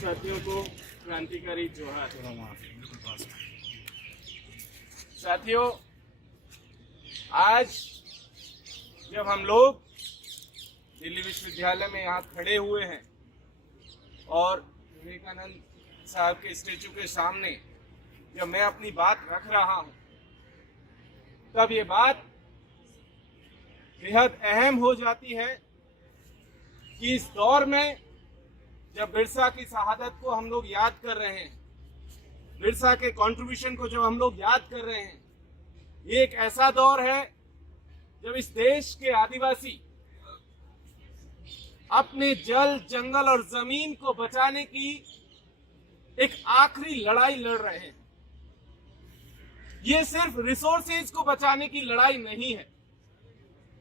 साथियों को क्रांतिकारी जोहार। साथियों, आज जब हम लोग दिल्ली विश्वविद्यालय में यहाँ खड़े हुए हैं और विवेकानंद साहब के स्टेचू के सामने जब मैं अपनी बात रख रहा हूँ, तब ये बात बेहद अहम हो जाती है कि इस दौर में जब बिरसा की शहादत को हम लोग याद कर रहे हैं, बिरसा के कंट्रीब्यूशन को जब हम लोग याद कर रहे हैं, ये एक ऐसा दौर है जब इस देश के आदिवासी अपने जल, जंगल और जमीन को बचाने की एक आखिरी लड़ाई लड़ रहे हैं। ये सिर्फ रिसोर्सेज को बचाने की लड़ाई नहीं है,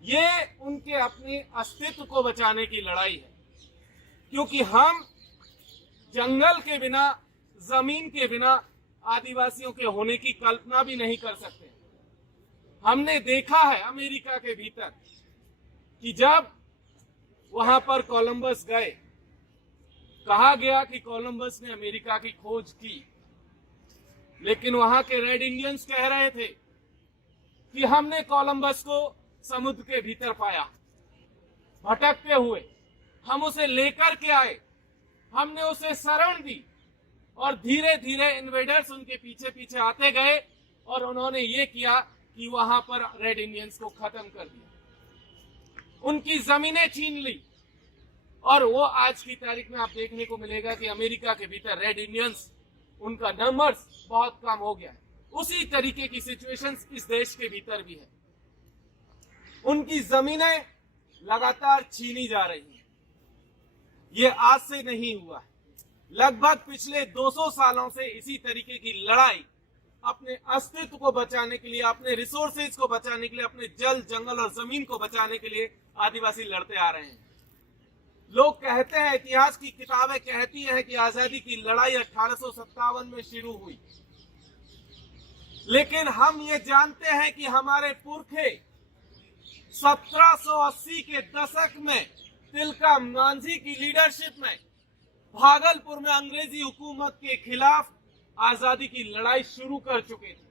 ये उनके अपने अस्तित्व को बचाने की लड़ाई है, क्योंकि हम जंगल के बिना, जमीन के बिना आदिवासियों के होने की कल्पना भी नहीं कर सकते। हमने देखा है अमेरिका के भीतर कि जब वहां पर कोलंबस गए, कहा गया कि कोलंबस ने अमेरिका की खोज की, लेकिन वहां के रेड इंडियंस कह रहे थे कि हमने कोलंबस को समुद्र के भीतर पाया, भटकते हुए हम उसे लेकर के आए, हमने उसे शरण दी और धीरे धीरे इन्वेडर्स उनके पीछे पीछे आते गए और उन्होंने ये किया कि वहां पर रेड इंडियंस को खत्म कर दिया, उनकी जमीनें छीन ली। और वो आज की तारीख में आप देखने को मिलेगा कि अमेरिका के भीतर रेड इंडियंस, उनका नंबर्स बहुत कम हो गया है। उसी तरीके की सिचुएशंस इस देश के भीतर भी है, उनकी जमीनें लगातार छीनी जा रही हैं। ये आज से नहीं हुआ है, लगभग पिछले 200 सालों से इसी तरीके की लड़ाई अपने अस्तित्व को बचाने के लिए, अपने रिसोर्सेज को बचाने के लिए, अपने जल, जंगल और जमीन को बचाने के लिए आदिवासी लड़ते आ रहे हैं। लोग कहते हैं, इतिहास की किताबें कहती हैं कि आजादी की लड़ाई 1857 में शुरू हुई, लेकिन हम ये जानते हैं कि हमारे पुरखे 1780 के दशक में तिलका मांझी की लीडरशिप में भागलपुर में अंग्रेजी हुकूमत के खिलाफ आजादी की लड़ाई शुरू कर चुके थे।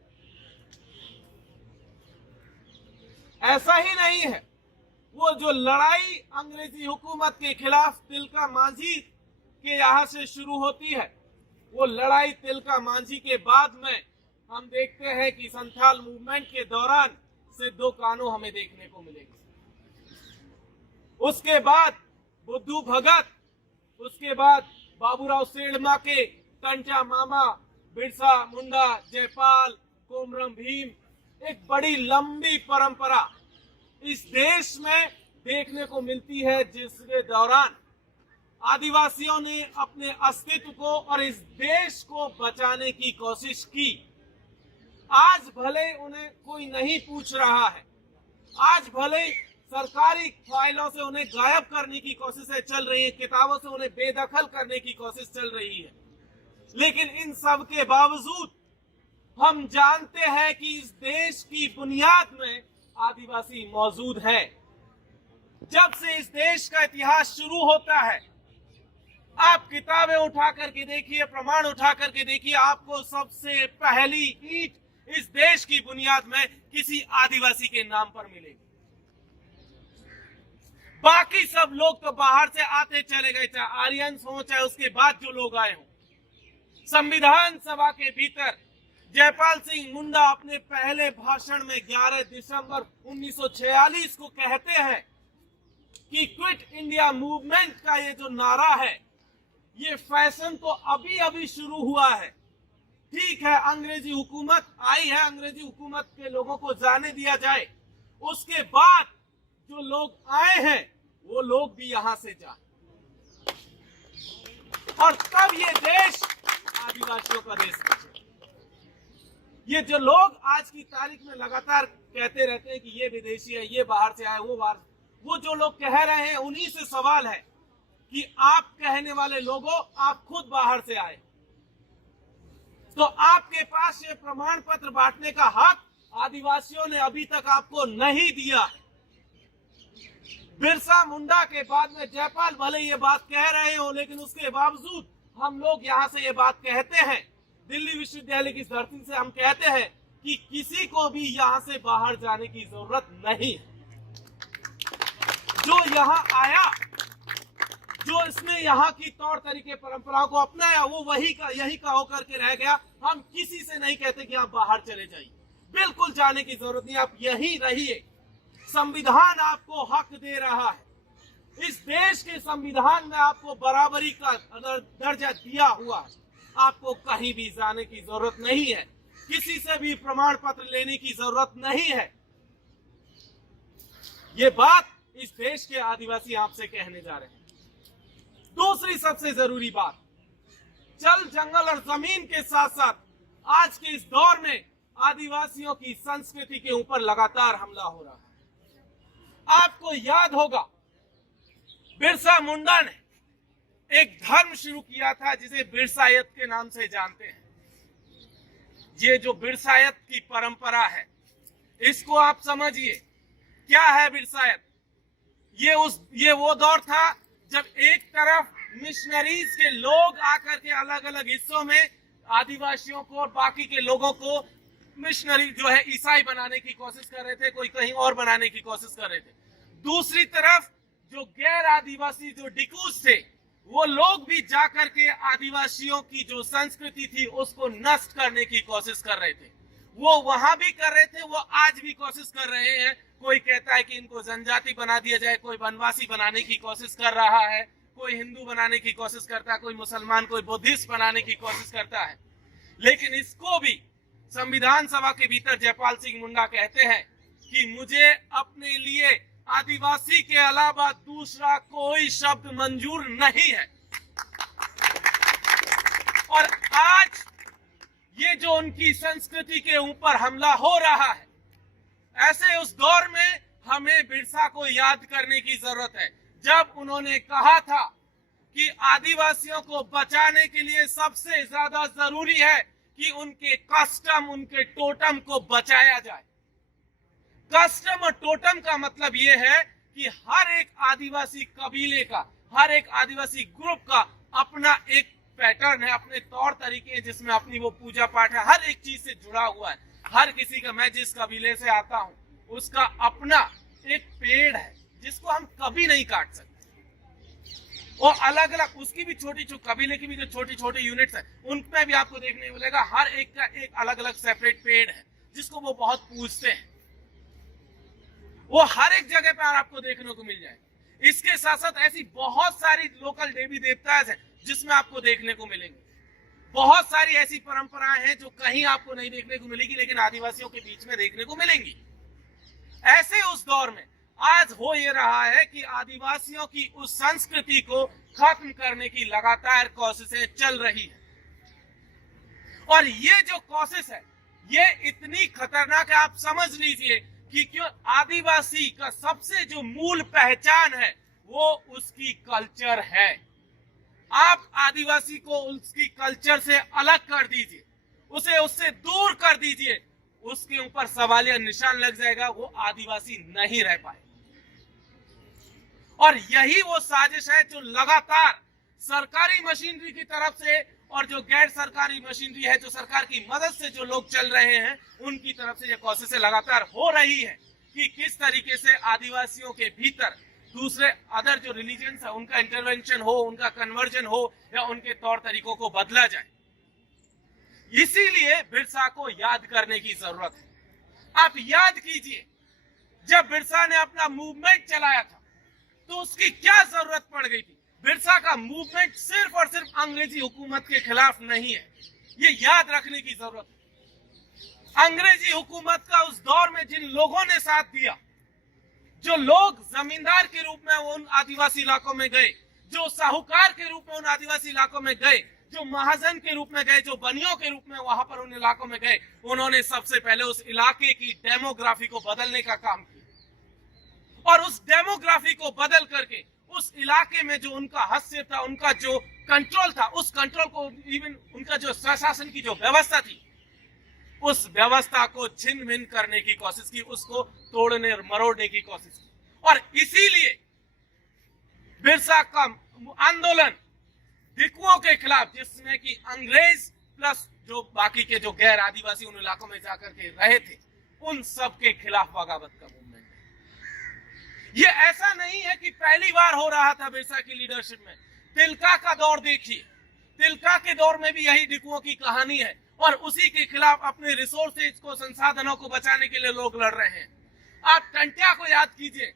ऐसा ही नहीं है, वो जो लड़ाई अंग्रेजी हुकूमत के खिलाफ तिलका मांझी के यहाँ से शुरू होती है, वो लड़ाई तिलका मांझी के बाद में हम देखते हैं कि संथाल मूवमेंट के दौरान सिद्धो कान्हू हमें देखने को मिलेगी। उसके बाद बुद्धू भगत, उसके बाद बाबूराव सेठमा के टंचा मामा, बिरसा मुंडा, जयपाल, कोमरम भीम, एक बड़ी लंबी परंपरा इस देश में देखने को मिलती है, जिसके दौरान आदिवासियों ने अपने अस्तित्व को और इस देश को बचाने की कोशिश की। आज भले उन्हें कोई नहीं पूछ रहा है, आज भले सरकारी फाइलों से उन्हें गायब करने की कोशिशें चल रही है, किताबों से उन्हें बेदखल करने की कोशिश चल रही है, लेकिन इन सब के बावजूद हम जानते हैं कि इस देश की बुनियाद में आदिवासी मौजूद है। जब से इस देश का इतिहास शुरू होता है, आप किताबें उठा करके देखिए, प्रमाण उठा करके देखिए, आपको सबसे पहली ईंट इस देश की बुनियाद में किसी आदिवासी के नाम पर मिलेगी। बाकी सब लोग तो बाहर से आते चले गए, चाहे आर्यंस हो, चाहे उसके बाद जो लोग आए हों। संविधान सभा के भीतर जयपाल सिंह मुंडा अपने पहले भाषण में 11 दिसंबर 1946 को कहते हैं कि क्विट इंडिया मूवमेंट का ये जो नारा है, ये फैशन तो अभी अभी शुरू हुआ है। ठीक है, अंग्रेजी हुकूमत आई है, अंग्रेजी हुकूमत के लोगों को जाने दिया जाए, उसके बाद जो लोग आए हैं वो लोग भी यहां से जाए, और तब ये देश आदिवासियों का देश बचे। ये जो लोग आज की तारीख में लगातार कहते रहते हैं कि ये विदेशी है, ये बाहर से आए, वो बाहर, वो जो लोग कह रहे हैं उन्हीं से सवाल है कि आप कहने वाले लोगों, आप खुद बाहर से आए, तो आपके पास ये प्रमाण पत्र बांटने का हक आदिवासियों ने अभी तक आपको नहीं दिया। बिरसा मुंडा के बाद में जयपाल भले ये बात कह रहे हो, लेकिन उसके बावजूद हम लोग यहाँ से ये बात कहते हैं, दिल्ली विश्वविद्यालय की धरती से हम कहते हैं कि किसी को भी यहाँ से बाहर जाने की जरूरत नहीं है। जो यहाँ आया, जो इसने यहाँ की तौर तरीके परंपराओं को अपनाया, वो यही का होकर के रह गया। हम किसी से नहीं कहते कि आप बाहर चले जाइए, बिल्कुल जाने की जरूरत नहीं, आप यहीं रहिए। संविधान आपको हक दे रहा है, इस देश के संविधान में आपको बराबरी का दर्जा दिया हुआ है। आपको कहीं भी जाने की जरूरत नहीं है, किसी से भी प्रमाण पत्र लेने की जरूरत नहीं है। ये बात इस देश के आदिवासी आपसे कहने जा रहे हैं। दूसरी सबसे जरूरी बात, जल, जंगल और जमीन के साथ साथ आज के इस दौर में आदिवासियों की संस्कृति के ऊपर लगातार हमला हो रहा है। आपको याद होगा, बिरसा मुंडा ने एक धर्म शुरू किया था जिसे बिरसायत के नाम से जानते हैं। ये जो बिरसायत की परंपरा है, इसको आप समझिए, क्या है बिरसायत? ये वो दौर था जब एक तरफ मिशनरीज के लोग आकर के अलग अलग हिस्सों में आदिवासियों को और बाकी के लोगों को मिशनरी जो है ईसाई बनाने की कोशिश कर रहे थे, कोई कहीं और बनाने की कोशिश कर रहे थे। दूसरी तरफ जो गैर आदिवासी जो डिकूज थे, वो लोग भी जाकर के आदिवासियों की जो संस्कृति थी उसको नष्ट करने की कोशिश कर रहे थे। वो वहां भी कर रहे थे, वो आज भी कोशिश कर रहे हैं। कोई कहता है कि इनको जनजाति बना दिया जाए, कोई वनवासी बनाने की कोशिश कर रहा है, कोई हिंदू बनाने की कोशिश करता है, कोई मुसलमान, कोई बुद्धिस्ट बनाने की कोशिश करता है। लेकिन इसको भी संविधान सभा के भीतर जयपाल सिंह मुंडा कहते हैं कि मुझे अपने लिए आदिवासी के अलावा दूसरा कोई शब्द मंजूर नहीं है। और आज ये जो उनकी संस्कृति के ऊपर हमला हो रहा है, ऐसे उस दौर में हमें बिरसा को याद करने की जरूरत है, जब उन्होंने कहा था कि आदिवासियों को बचाने के लिए सबसे ज्यादा जरूरी है कि उनके कस्टम, उनके टोटम को बचाया जाए। कस्टम और टोटम का मतलब यह है कि हर एक आदिवासी कबीले का, हर एक आदिवासी ग्रुप का अपना एक पैटर्न है, अपने तौर तरीके हैं, जिसमें अपनी वो पूजा पाठ है, हर एक चीज से जुड़ा हुआ है। हर किसी का, मैं जिस कबीले से आता हूं, उसका अपना एक पेड़ है जिसको हम कभी नहीं काट सकते। और अलग अलग उसकी भी छोटी कबीले की भी जो छोटी छोटी यूनिट्स है, उनमें भी आपको देखने को मिलेगा हर एक का एक अलग अलग सेपरेट पेड़ है जिसको वो बहुत पूजते हैं। वो हर एक जगह पर आपको देखने को मिल जाए। इसके साथ साथ ऐसी बहुत सारी लोकल देवी देवता हैं जिसमें आपको देखने को मिलेंगे। बहुत सारी ऐसी परंपराएं हैं जो कहीं आपको नहीं देखने को मिलेगी, लेकिन आदिवासियों के बीच में देखने को मिलेंगी। ऐसे उस दौर में आज हो ये रहा है कि आदिवासियों की उस संस्कृति को खत्म करने की लगातार कोशिशें चल रही है। और ये जो कोशिश है, ये इतनी खतरनाक है, आप समझ लीजिए कि क्यों आदिवासी का सबसे जो मूल पहचान है वो उसकी कल्चर है। आप आदिवासी को उसकी कल्चर से अलग कर दीजिए, उसे उससे दूर कर दीजिए, उसके ऊपर सवालिया निशान लग जाएगा, वो आदिवासी नहीं रह पाए। और यही वो साजिश है जो लगातार सरकारी मशीनरी की तरफ से और जो गैर सरकारी मशीनरी है, जो सरकार की मदद से जो लोग चल रहे हैं, उनकी तरफ से ये कोशिशें लगातार हो रही है कि किस तरीके से आदिवासियों के भीतर दूसरे अदर जो रिलीजन्स है उनका इंटरवेंशन हो, उनका कन्वर्जन हो या उनके तौर तरीकों को बदला जाए। इसीलिए बिरसा को याद करने की जरूरत है। आप याद कीजिए, जब बिरसा ने अपना मूवमेंट चलाया था तो उसकी क्या जरूरत पड़ गई थी। बिरसा का मूवमेंट सिर्फ और सिर्फ अंग्रेजी हुकूमत के खिलाफ नहीं है, ये याद रखने की जरूरत है। अंग्रेजी हुकूमत का उस दौर में जिन लोगों ने साथ दिया, जो लोग जमींदार के रूप में उन आदिवासी इलाकों में गए, जो साहूकार के रूप में उन आदिवासी इलाकों में गए, जो महाजन के रूप में गए, जो बनियों के रूप में वहां पर उन इलाकों में गए, उन्होंने सबसे पहले उस इलाके की डेमोग्राफी को बदलने का काम किया। और उस डेमोग्राफी को बदल करके उस इलाके में जो उनका हस्तक्षेप था, उनका जो कंट्रोल था, उस कंट्रोल को, इवन उनका जो स्वशासन की जो व्यवस्था थी, उस व्यवस्था को छिन्न भिन्न करने की कोशिश की, उसको तोड़ने और मरोड़ने की कोशिश की। और इसीलिए बिरसा का आंदोलन डिकुओं के खिलाफ, जिसमें कि अंग्रेज प्लस जो बाकी के जो गैर आदिवासी उन इलाकों में जाकर के रहे थे, उन सब के खिलाफ बगावत का मूवमेंट है। ये ऐसा नहीं है कि पहली बार हो रहा था बिरसा की लीडरशिप में। तिलका का दौर देखिए, तिलका के दौर में भी यही डिकुओं की कहानी है और उसी के खिलाफ अपने रिसोर्सेज को, संसाधनों को बचाने के लिए लोग लड़ रहे हैं। आप टंट्या को याद कीजिए,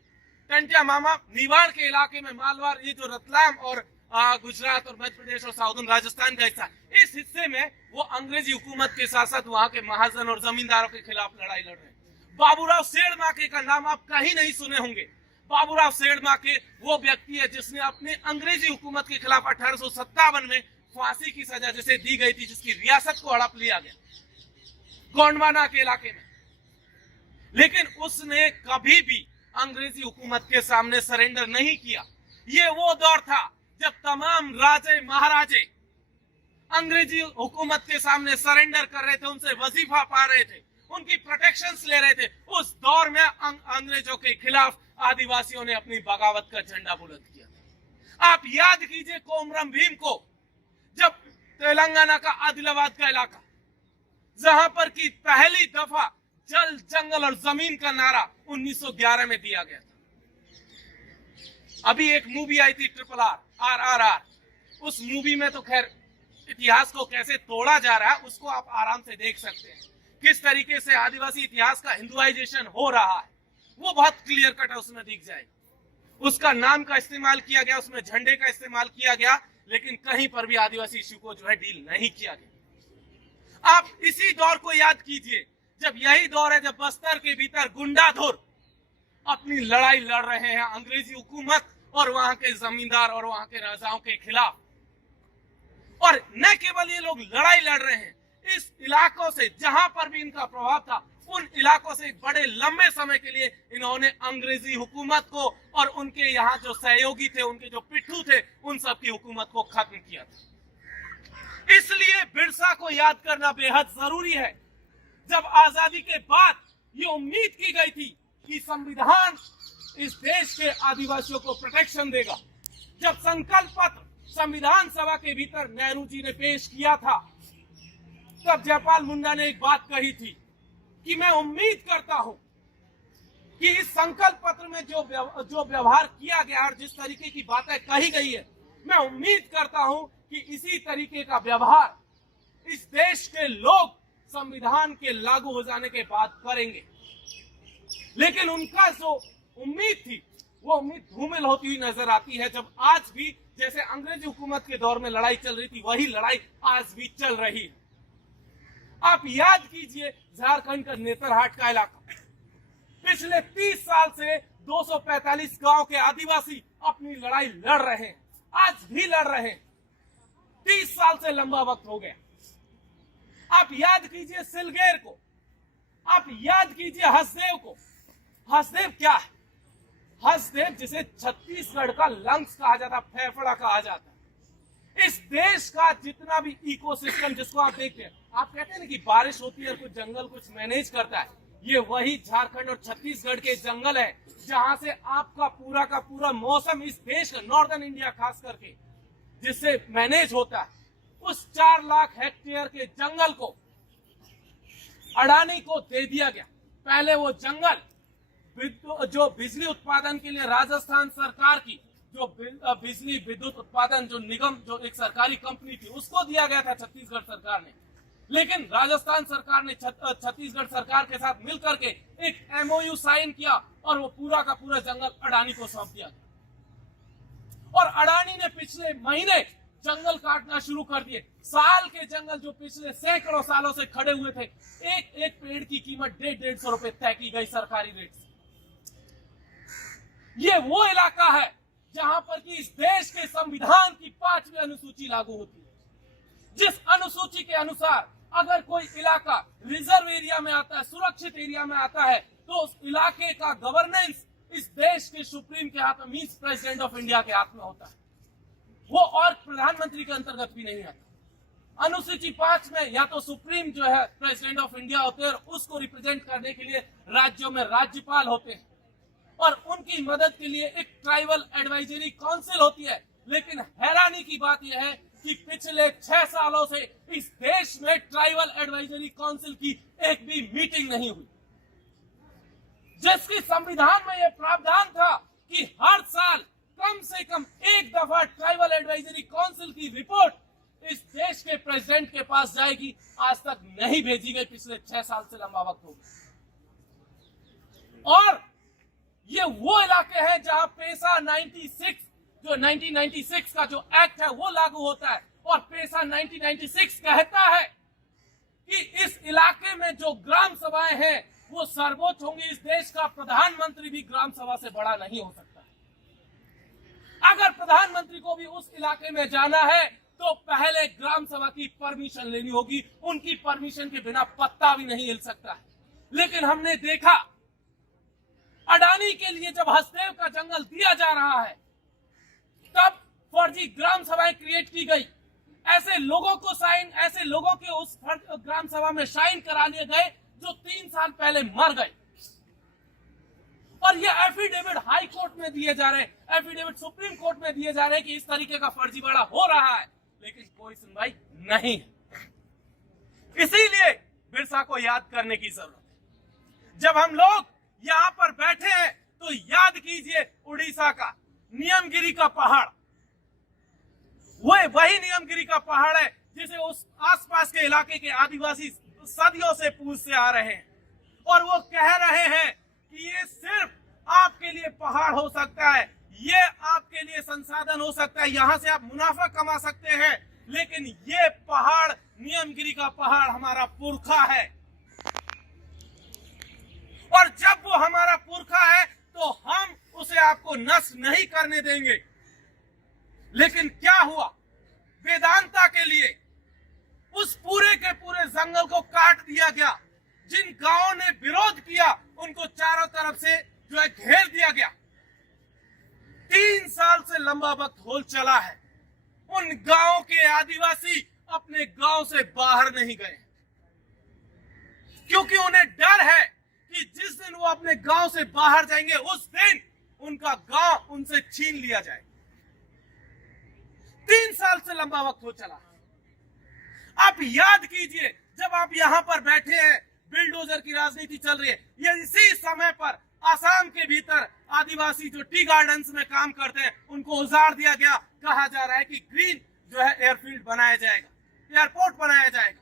टंट्या मामा निवाड़ के इलाके में, मालवार, ये जो रतलाम और गुजरात और मध्य प्रदेश और साउदर्न राजस्थान का हिस्सा, इस हिस्से में वो अंग्रेजी हुकूमत के साथ साथ वहां के महाजन और जमींदारों के खिलाफ लड़ाई लड़ रहे हैं। बाबूराव सेठमाके का नाम आप कहीं नहीं सुने होंगे। बाबूराव सेठमाके वो व्यक्ति है जिसने अपने अंग्रेजी हुकूमत के खिलाफ 1857 में फांसी की सजा जिसे दी गई थी, जिसकी रियासत को हड़प लिया गया गोंडवाना के इलाके में, लेकिन उसने कभी भी अंग्रेजी हुकूमत के सामने सरेंडर नहीं किया। ये वो दौर था जब तमाम राजे महाराजे अंग्रेजी हुकूमत के सामने सरेंडर कर रहे थे, उनसे वजीफा पा रहे थे, उनकी प्रोटेक्शंस ले रहे थे। उस दौर में अंग्रेजों के खिलाफ आदिवासियों ने अपनी बगावत का झंडा बुलंद किया था। आप याद कीजिए कोमरम भीम को, जब तेलंगाना का आदिलाबाद का इलाका, जहां पर की पहली दफा जल, जंगल और जमीन का नारा 1911 में दिया गया था। अभी एक मूवी आई थी RRR, उस मूवी में तो खैर इतिहास को कैसे तोड़ा जा रहा है उसको आप आराम से देख सकते हैं, किस तरीके से आदिवासी इतिहास का हिंदुआइजेशन हो रहा है, वो बहुत क्लियर कट उसमें दिख जाएगा। उसका नाम का इस्तेमाल किया गया, उसमें झंडे का इस्तेमाल किया गया, लेकिन कहीं पर भी आदिवासी इश्यू को जो है डील नहीं किया गया। आप इसी दौर को याद कीजिए, जब यही दौर है जब बस्तर के भीतर गुंडाधुर अपनी लड़ाई लड़ रहे हैं अंग्रेजी हुकूमत और वहां के जमींदार और वहां के राजाओं के खिलाफ। और न केवल ये लोग लड़ाई लड़ रहे हैं, इस इलाकों से जहां पर भी इनका प्रभाव था, उन इलाकों से एक बड़े लंबे समय के लिए इन्होंने अंग्रेजी हुकूमत को और उनके यहाँ जो सहयोगी थे, उनके जो पिट्ठू थे, उन सब की हुकूमत को खत्म किया था। इसलिए बिरसा को याद करना बेहद जरूरी है। जब आजादी के बाद ये उम्मीद की गई थी कि संविधान इस देश के आदिवासियों को प्रोटेक्शन देगा, जब संकल्प पत्र संविधान सभा के भीतर नेहरू जी ने पेश किया था, तब जयपाल मुंडा ने एक बात कही थी कि मैं उम्मीद करता हूं कि इस संकल्प पत्र में जो व्यवहार किया गया और जिस तरीके की बातें कही गई है, मैं उम्मीद करता हूं कि इसी तरीके का व्यवहार इस देश के लोग संविधान के लागू हो जाने के बाद करेंगे। लेकिन उनका जो उम्मीद थी, वो उम्मीद धूमिल होती हुई नजर आती है, जब आज भी जैसे अंग्रेजी हुकूमत के दौर में लड़ाई चल रही थी, वही लड़ाई आज भी चल रही है। आप याद कीजिए झारखंड का नेतरहाट का इलाका, पिछले 30 साल से 245 गांव के आदिवासी अपनी लड़ाई लड़ रहे हैं, आज भी लड़ रहे हैं। 30 साल से लंबा वक्त हो गया। आप याद कीजिए सिलगेर को, आप याद कीजिए हसदेव को। हसदेव क्या है? हसदेव जिसे छत्तीसगढ़ का लंग्स कहा जाता, फेफड़ा कहा जाता। इस देश का जितना भी इकोसिस्टम जिसको आप देखते हैं, आप कहते हैं ना कि बारिश होती है, कुछ जंगल कुछ मैनेज करता है, ये वही झारखंड और छत्तीसगढ़ के जंगल है जहां से आपका पूरा का पूरा मौसम इस देश का, नॉर्दर्न इंडिया खास करके, जिससे मैनेज होता है। उस 4 लाख हेक्टेयर के जंगल को अडानी को दे दिया गया। पहले वो जंगल जो बिजली उत्पादन के लिए राजस्थान सरकार की जो बिजली विद्युत उत्पादन जो निगम, जो एक सरकारी कंपनी थी, उसको दिया गया था छत्तीसगढ़ सरकार ने। लेकिन राजस्थान सरकार ने छत्तीसगढ़ सरकार के साथ मिलकर के एक MOU साइन किया और वो पूरा का पूरा जंगल अडानी को सौंप दिया गया। और अडानी ने पिछले महीने जंगल काटना शुरू कर दिए। साल के जंगल जो पिछले सैकड़ों सालों से खड़े हुए थे, एक एक पेड़ की कीमत 150 रुपए तय की गई सरकारी रेट से। ये वो इलाका है जहां पर कि इस देश के संविधान की 5वीं अनुसूची लागू होती है, जिस अनुसूची के अनुसार अगर कोई इलाका रिजर्व एरिया में आता है, सुरक्षित एरिया में आता है, तो उस इलाके का गवर्नेंस इस देश के सुप्रीम के हाथ में, मींस प्रेसिडेंट ऑफ इंडिया के हाथ में होता है। वो और प्रधानमंत्री के अंतर्गत भी नहीं आता। अनुसूची 5 में या तो सुप्रीम जो है प्रेसिडेंट ऑफ इंडिया होते हैं, और उसको रिप्रेजेंट करने के लिए राज्यों में राज्यपाल होते हैं, और उनकी मदद के लिए एक ट्राइबल एडवाइजरी काउंसिल होती है। लेकिन हैरानी की बात यह है कि पिछले 6 सालों से इस देश में ट्राइबल एडवाइजरी काउंसिल की एक भी मीटिंग नहीं हुई, जिसकी संविधान में यह प्रावधान था कि हर साल कम से कम एक दफा ट्राइबल एडवाइजरी काउंसिल की रिपोर्ट इस देश के प्रेसिडेंट के पास जाएगी। आज तक नहीं भेजी गई, पिछले 6 साल से लंबा वक्त हो गया। और ये वो इलाके हैं जहां पेसा 96 जो 1996 का जो एक्ट है वो लागू होता है, और पेसा 1996 कहता है कि इस इलाके में जो ग्राम सभाएं हैं वो सर्वोच्च होंगी। इस देश का प्रधानमंत्री भी ग्राम सभा से बड़ा नहीं हो सकता। अगर प्रधानमंत्री को भी उस इलाके में जाना है तो पहले ग्राम सभा की परमिशन लेनी होगी, उनकी परमिशन के बिना पत्ता भी नहीं हिल सकता है। लेकिन हमने देखा अडानी के लिए जब हसदेव का जंगल दिया जा रहा है तब फर्जी ग्राम सभाएं क्रिएट की गई, ऐसे लोगों के उस ग्राम सभा में साइन करा लिए गए जो 3 साल पहले मर गए। और ये एफिडेविट हाई कोर्ट में दिए जा रहे हैं, एफिडेविट सुप्रीम कोर्ट में दिए जा रहे हैं कि इस तरीके का फर्जीवाड़ा हो रहा है, लेकिन कोई सुनवाई नहीं है। इसीलिए बिरसा को याद करने की जरूरत है। जब हम लोग यहाँ पर बैठे हैं तो याद कीजिए उड़ीसा का नियमगिरी का पहाड़, वही नियमगिरी का पहाड़ है जिसे उस आसपास के इलाके के आदिवासी सदियों से पूछते आ रहे हैं, और वो कह रहे हैं कि ये सिर्फ आपके लिए पहाड़ हो सकता है, ये आपके लिए संसाधन हो सकता है, यहाँ से आप मुनाफा कमा सकते हैं, लेकिन ये पहाड़ नियमगिरी का पहाड़ हमारा पुरखा है, और जब वो हमारा पुरखा है तो हम उसे आपको नष्ट नहीं करने देंगे। लेकिन क्या हुआ, वेदांता के लिए उस पूरे के पूरे जंगल को काट दिया गया। जिन गांवों ने विरोध किया उनको चारों तरफ से जो है घेर दिया गया। 3 साल से लंबा वक्त हो चला है, उन गांवों के आदिवासी अपने गांव से बाहर नहीं गए, क्योंकि उन्हें डर है कि जिस दिन वो अपने गांव से बाहर जाएंगे उस दिन उनका गांव उनसे छीन लिया जाएगा। 3 साल से लंबा वक्त हो चला है। आप याद कीजिए, जब आप यहां पर बैठे हैं, बिल्डोजर की राजनीति चल रही है, ये इसी समय पर आसाम के भीतर आदिवासी जो टी गार्डन्स में काम करते हैं उनको उजाड़ दिया गया। कहा जा रहा है कि ग्रीन जो है एयरफील्ड बनाया जाएगा, एयरपोर्ट बनाया जाएगा।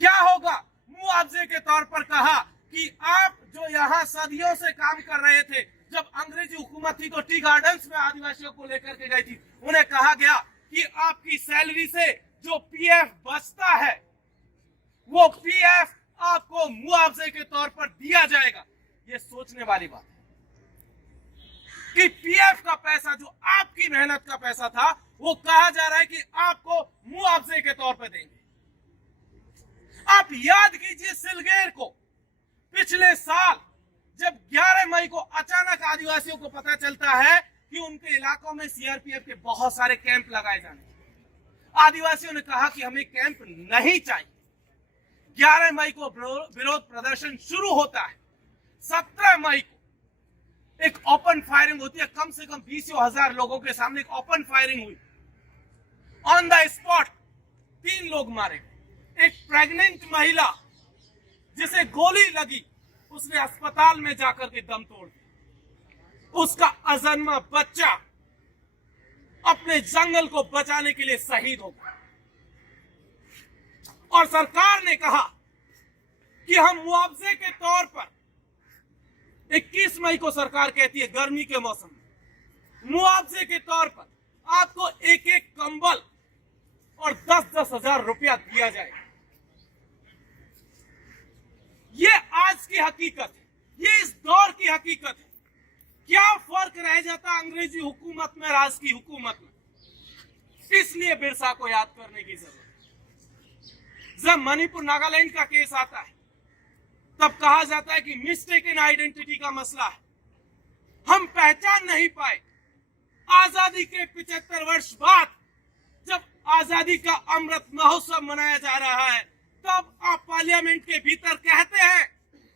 क्या होगा, मुआवजे के तौर पर कहा कि आप जो यहाँ सदियों से काम कर रहे थे, जब अंग्रेजी हुकूमत थी तो टी गार्डन्स में आदिवासियों को लेकर के गई थी, उन्हें कहा गया कि आपकी सैलरी से जो पीएफ बचता है वो पीएफ आपको मुआवजे के तौर पर दिया जाएगा। ये सोचने वाली बात है कि पीएफ का पैसा जो आपकी मेहनत का पैसा था वो कहा जा रहा है कि आपको मुआवजे के तौर पर देंगे। आप याद कीजिए सिलगेर को, पिछले साल जब 11 मई को अचानक आदिवासियों को पता चलता है कि उनके इलाकों में सीआरपीएफ के बहुत सारे कैंप लगाए जाने, आदिवासियों ने कहा कि हमें कैंप नहीं चाहिए। 11 मई को विरोध प्रदर्शन शुरू होता है। 17 मई को एक ओपन फायरिंग होती है, कम से कम 20,000 लोगों के सामने एक ओपन फायरिंग हुई। ऑन द स्पॉट 3 लोग मारे गए। एक प्रेग्नेंट महिला जिसे गोली लगी उसने अस्पताल में जाकर के दम तोड़ दिया। उसका अजन्मा बच्चा अपने जंगल को बचाने के लिए शहीद हो गया। और सरकार ने कहा कि हम मुआवजे के तौर पर 21 मई को सरकार कहती है गर्मी के मौसम में मुआवजे के तौर पर आपको एक एक कंबल और 10-10 हजार रुपया दिया जाएगा। ये आज की हकीकत है, ये इस दौर की हकीकत है। क्या फर्क रह जाता अंग्रेजी हुकूमत में, राज की हुकूमत में। इसलिए बिरसा को याद करने की जरूरत है। जब मणिपुर नागालैंड का केस आता है तब कहा जाता है कि मिस्टेकन आइडेंटिटी का मसला है, हम पहचान नहीं पाए। आजादी के 75 वर्ष बाद जब आजादी का अमृत महोत्सव मनाया जा रहा है तब आप पार्लियामेंट के भीतर कहते हैं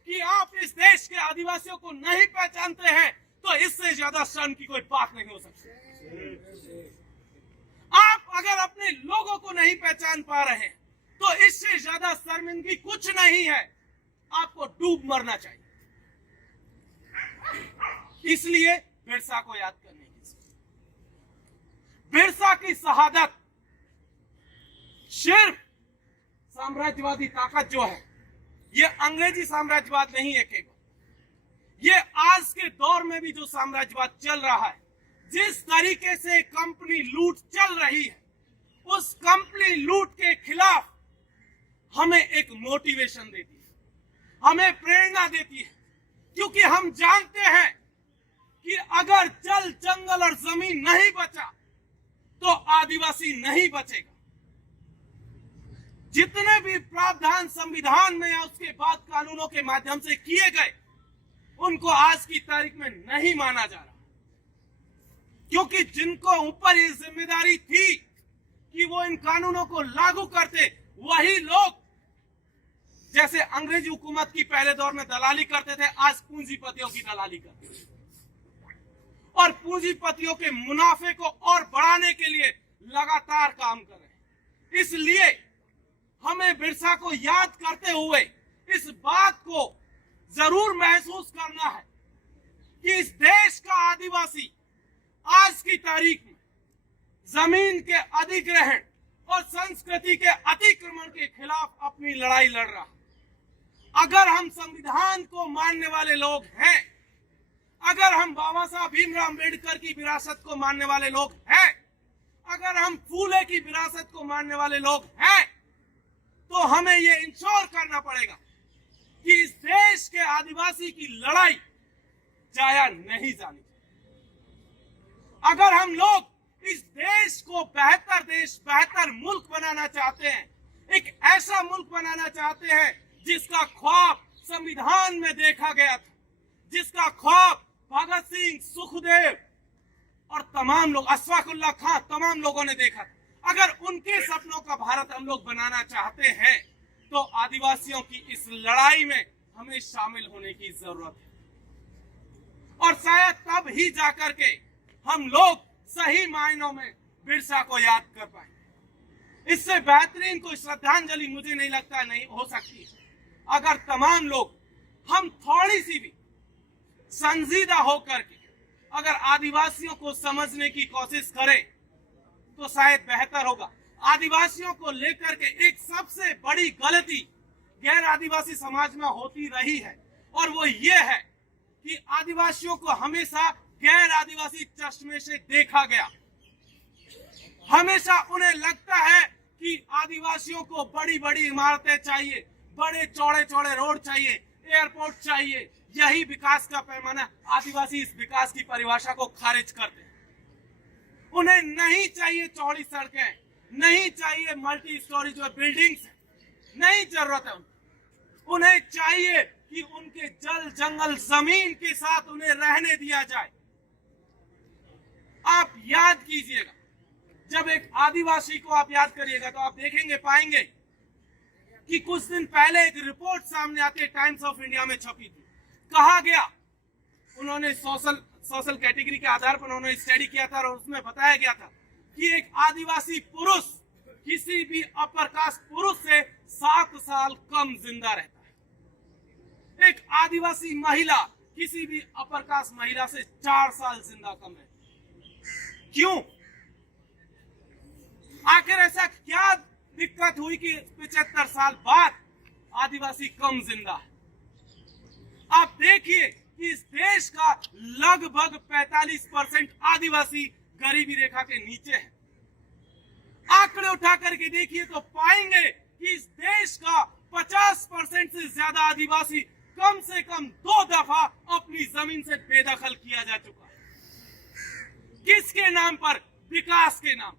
कि आप इस देश के आदिवासियों को नहीं पहचानते हैं, तो इससे ज्यादा शर्म की कोई बात नहीं हो सकती। आप अगर अपने लोगों को नहीं पहचान पा रहे हैं तो इससे ज्यादा शर्मिंदगी कुछ नहीं है। आपको डूब मरना चाहिए। इसलिए बिरसा को याद करने की बिरसा की शहादत सिर्फ साम्राज्यवादी ताकत जो है, ये अंग्रेजी साम्राज्यवाद नहीं है केवल, ये आज के दौर में भी जो साम्राज्यवाद चल रहा है, जिस तरीके से कंपनी लूट चल रही है, उस कंपनी लूट के खिलाफ हमें एक मोटिवेशन देती है, हमें प्रेरणा देती है, क्योंकि हम जानते हैं कि अगर जल, जंगल और जमीन नहीं बचा तो आदिवासी नहीं बचेगा। जितने भी प्रावधान संविधान में या उसके बाद कानूनों के माध्यम से किए गए, उनको आज की तारीख में नहीं माना जा रहा, क्योंकि जिनको ऊपर ये जिम्मेदारी थी कि वो इन कानूनों को लागू करते, वही लोग जैसे अंग्रेजी हुकूमत की पहले दौर में दलाली करते थे, आज पूंजीपतियों की दलाली करते हैं और पूंजीपतियों के मुनाफे को और बढ़ाने के लिए लगातार काम कर रहे हैं। इसलिए हमें बिरसा को याद करते हुए इस बात को जरूर महसूस करना है कि इस देश का आदिवासी आज की तारीख में जमीन के अधिग्रहण और संस्कृति के अतिक्रमण के खिलाफ अपनी लड़ाई लड़ रहा है। अगर हम संविधान को मानने वाले लोग हैं, अगर हम बाबा साहब भीमराव अम्बेडकर की विरासत को मानने वाले लोग हैं, अगर हम फूले की विरासत को मानने वाले लोग हैं, तो हमें ये इंश्योर करना पड़ेगा कि इस देश के आदिवासी की लड़ाई जाया नहीं जानी चाहिए। अगर हम लोग इस देश को बेहतर देश, बेहतर मुल्क बनाना चाहते हैं, एक ऐसा मुल्क बनाना चाहते हैं जिसका ख्वाब संविधान में देखा गया था, जिसका ख्वाब भगत सिंह, सुखदेव और तमाम लोग, अशफाक उल्लाह खां, तमाम लोगों ने देखा था, अगर उनके सपनों का भारत हम लोग बनाना चाहते हैं तो आदिवासियों की इस लड़ाई में हमें शामिल होने की जरूरत है। और शायद तब ही जाकर के हम लोग सही मायनों में बिरसा को याद कर पाए। इससे बेहतरीन कोई श्रद्धांजलि मुझे नहीं लगता नहीं हो सकती है अगर तमाम लोग हम थोड़ी सी भी संजीदा होकर के अगर आदिवासियों को समझने की कोशिश करें तो शायद बेहतर होगा। आदिवासियों को लेकर के एक सबसे बड़ी गलती गैर आदिवासी समाज में होती रही है और वो ये है कि आदिवासियों को हमेशा गैर आदिवासी चश्मे से देखा गया। हमेशा उन्हें लगता है कि आदिवासियों को बड़ी बड़ी इमारतें चाहिए, बड़े चौड़े चौड़े रोड चाहिए, एयरपोर्ट चाहिए, यही विकास का पैमाना। आदिवासी इस विकास की परिभाषा को खारिज करते हैं। उन्हें नहीं चाहिए चौड़ी सड़कें, नहीं चाहिए मल्टी स्टोरी जो बिल्डिंग्स, नहीं जरूरत है उन्हें चाहिए कि उनके जल, जंगल, जमीन के साथ उन्हें रहने दिया जाए। आप याद कीजिएगा, जब एक आदिवासी को आप याद करिएगा तो आप देखेंगे, पाएंगे कि कुछ दिन पहले एक रिपोर्ट सामने आती है, टाइम्स ऑफ इंडिया में छपी थी। कहा गया, उन्होंने सोशल कैटेगरी के आधार पर उन्होंने स्टडी किया था और उसमें बताया गया था कि एक आदिवासी पुरुष किसी भी अपर कास्ट पुरुष से 7 साल कम जिंदा रहता है। एक आदिवासी महिला किसी भी अपर कास्ट महिला से 4 साल जिंदा कम रहती है। क्यों? आखिर ऐसा क्या दिक्कत हुई कि 75 साल बाद आदिवासी कम जिंदा है? आप देखिए कि इस देश का लगभग 45% आदिवासी गरीबी रेखा के नीचे है। आंकड़े उठा करके देखिए तो पाएंगे कि इस देश का 50% से ज्यादा आदिवासी कम से कम 2 दफा अपनी जमीन से बेदखल किया जा चुका है। किसके नाम पर? विकास के नाम।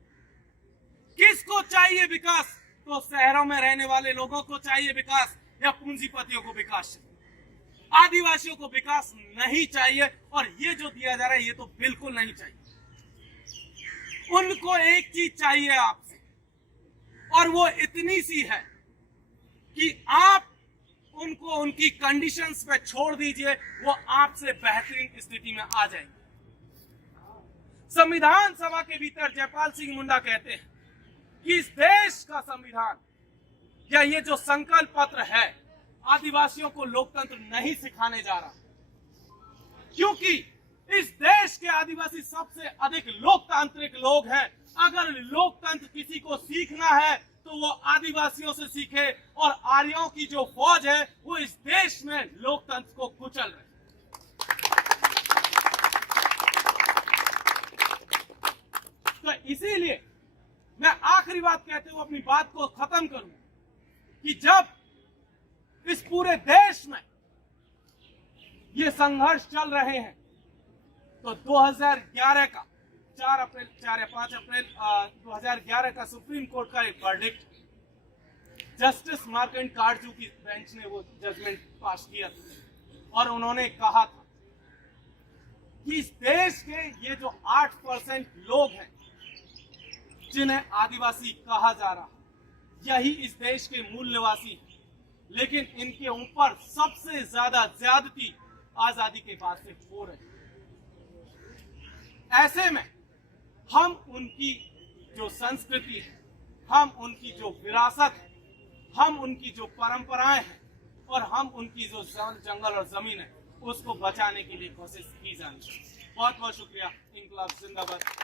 किसको चाहिए विकास? तो शहरों में रहने वाले लोगों को चाहिए विकास या पूंजीपतियों को विकास? आदिवासियों को विकास नहीं चाहिए और ये जो दिया जा रहा है ये तो बिल्कुल नहीं चाहिए। उनको एक चीज चाहिए आपसे और वो इतनी सी है कि आप उनको उनकी कंडीशंस पे छोड़ दीजिए, वो आपसे बेहतरीन स्थिति में आ जाएंगे। संविधान सभा के भीतर जयपाल सिंह मुंडा कहते हैं कि इस देश का संविधान या ये जो संकल्प पत्र है आदिवासियों को लोकतंत्र नहीं सिखाने जा रहा, क्योंकि इस देश के आदिवासी सबसे अधिक लोकतांत्रिक लोग हैं। अगर लोकतंत्र किसी को सीखना है तो वो आदिवासियों से सीखे, और आर्यों की जो फौज है वो इस देश में लोकतंत्र को कुचल रही। तो इसीलिए मैं आखिरी बात कहते हुए अपनी बात को खत्म करूंगा कि जब इस पूरे देश में ये संघर्ष चल रहे हैं तो 2011 का 4 या 5 अप्रैल 2011 का सुप्रीम कोर्ट का एक वर्डिक्ट जस्टिस मार्कंड काटजू की बेंच ने वो जजमेंट पास किया था, और उन्होंने कहा था कि इस देश के ये जो 8% लोग हैं जिन्हें आदिवासी कहा जा रहा है, यही इस देश के मूल निवासी हैं, लेकिन इनके ऊपर सबसे ज्यादा ज्यादती आजादी के बाद से हो रही है। ऐसे में हम उनकी जो संस्कृति है, हम उनकी जो विरासत है, हम उनकी जो परंपराएं हैं और हम उनकी जो जंगल और जमीन है उसको बचाने के लिए कोशिश की जानी चाहिए। बहुत बहुत शुक्रिया। इंकलाब जिंदाबाद।